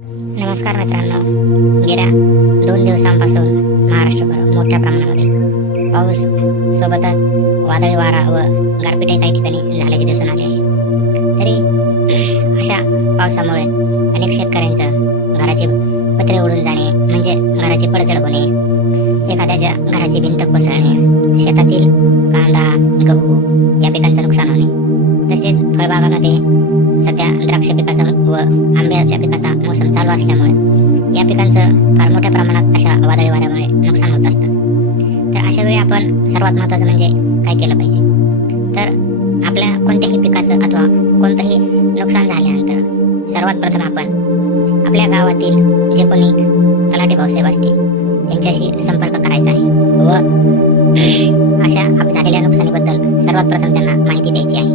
नमस्कार मित्रांनो. गेल्या दोन दिवसांपासून महाराष्ट्रभर मोठ्या प्रमाणामध्ये पाऊस सोबतच वादळी वारा व गारपिटे काही ठिकाणी झाल्याचे दिसून आले आहे. तरी अशा पावसामुळे अनेक शेतकऱ्यांचं घराचे पत्रे उडून जाणे म्हणजे घराची पडझड होणे एखाद्याच्या घराची भिंत कोसळणे शेतातील कांदा गहू या पिकांचं नुकसान होणे तसेच फळबागामध्ये सध्या द्राक्ष पिकाचा व आंब्याच्या पिकाचा मोसम चालू असल्यामुळे या पिकांचं फार मोठ्या प्रमाणात अशा वादळी वाऱ्यामुळे नुकसान होत असतं. तर अशा वेळी आपण सर्वात महत्त्वाचं म्हणजे काय केलं पाहिजे? तर आपल्या कोणत्याही पिकाचं अथवा कोणतंही नुकसान झाल्यानंतर सर्वात प्रथम आपण आपल्या गावातील जे कोणी तलाठी भाऊसाहेब असतील त्यांच्याशी संपर्क करायचा आहे व अशा झालेल्या नुकसानीबद्दल सर्वात प्रथम त्यांना माहिती द्यायची आहे.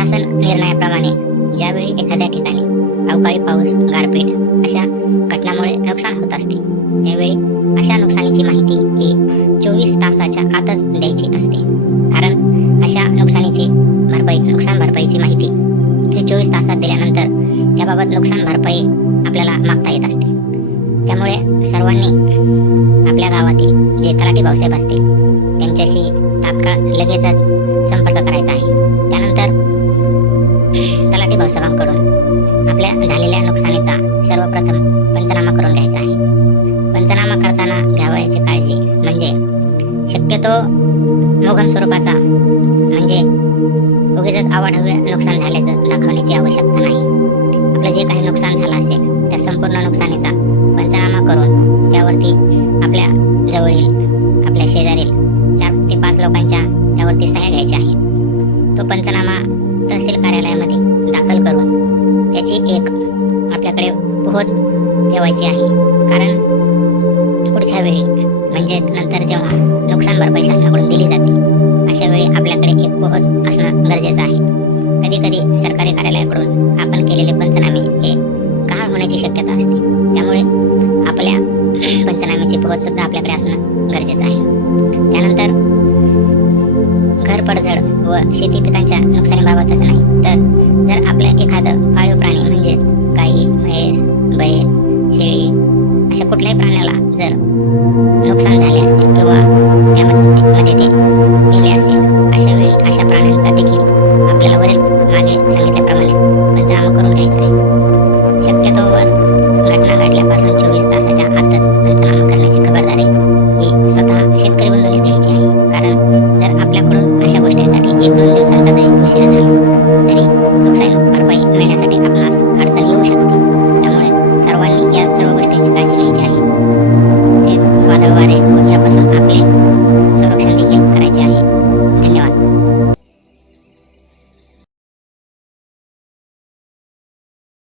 शासन निर्णयाप्रमाणे ज्यावेळी एखाद्या ठिकाणी अवकाळी पाऊस गारपीट अशा घटनामुळे नुकसान होत असते त्यावेळी अशा नुकसानीची माहिती ही चोवीस तासाच्या आतच द्यायची असते. कारण अशा नुकसानीची भरपाई नुकसान भरपाईची माहिती हे चोवीस तासात दिल्यानंतर त्याबाबत नुकसान भरपाई आपल्याला मागता येत असते. त्यामुळे सर्वांनी आपल्या गावातील जे तलाठी भाऊसाहेब असतील त्यांच्याशी तात्काळ लगेचच संपर्क करायचा आहे. त्यानंतर आपल्या झालेल्या नुकसानीचा सर्वप्रथम पंचनामा करून घ्यायचा आहे. पंचनामा करताना घ्यावयाची काळजी म्हणजे शक्यतो मोघम स्वरूपाचा म्हणजे उगीच आवाढव्य नुकसान झाल्याचं दाखवण्याची आवश्यकता नाही. आपलं जे काही नुकसान झालं असेल त्या संपूर्ण नुकसानीचा पंचनामा करून त्यावरती आपल्या जवळील आपल्या शेजारील चार ते पाच लोकांच्या त्यावरती सह्या घ्यायच्या आहेत. तो पंचनामा तहसील कार्यालयामध्ये दाखल करून त्याची एक आपल्याकडे पोहोच ठेवायची आहे. कारण पुढच्या वेळी म्हणजेच नंतर जेव्हा नुकसान भरपाई शासनाकडून दिली जाते अशा वेळी आपल्याकडे एक पोहोच असणं गरजेचं आहे. कधी कधी सरकारी कार्यालयाकडून आपण केलेले पंचनामे हे गहाळ होण्याची शक्यता असते. त्यामुळे आपल्या पंचनाम्याची पोहोच सुद्धा आपल्याकडे असणं गरजेचं आहे. त्यानंतर घर पडझड व शेती पिकांच्या नुकसानीबाबतच नाही. तर जर आपलं एखादं पाळीव प्राणी म्हणजेच गाई म्हैस बैल शेळी अशा कुठल्याही प्राण्याला जर नुकसान झाले असेल किंवा त्यामध्ये मध्ये ते मेले असेल अशा वेळी अशा प्राण्यांचा देखील आपल्याला वरील मागे सांगितल्याप्रमाणेच पंचनामा करून घ्यायचा आहे. शक्यतोवर घटना घडल्यापासून चोवीस तासाच्या आतच पंचनामा करण्याची खबरदारी ही स्वतः शेतकरी बंधू दिवसांचा जरी उशीर झाला तरी नुकसान भरपाई मिळण्यासाठी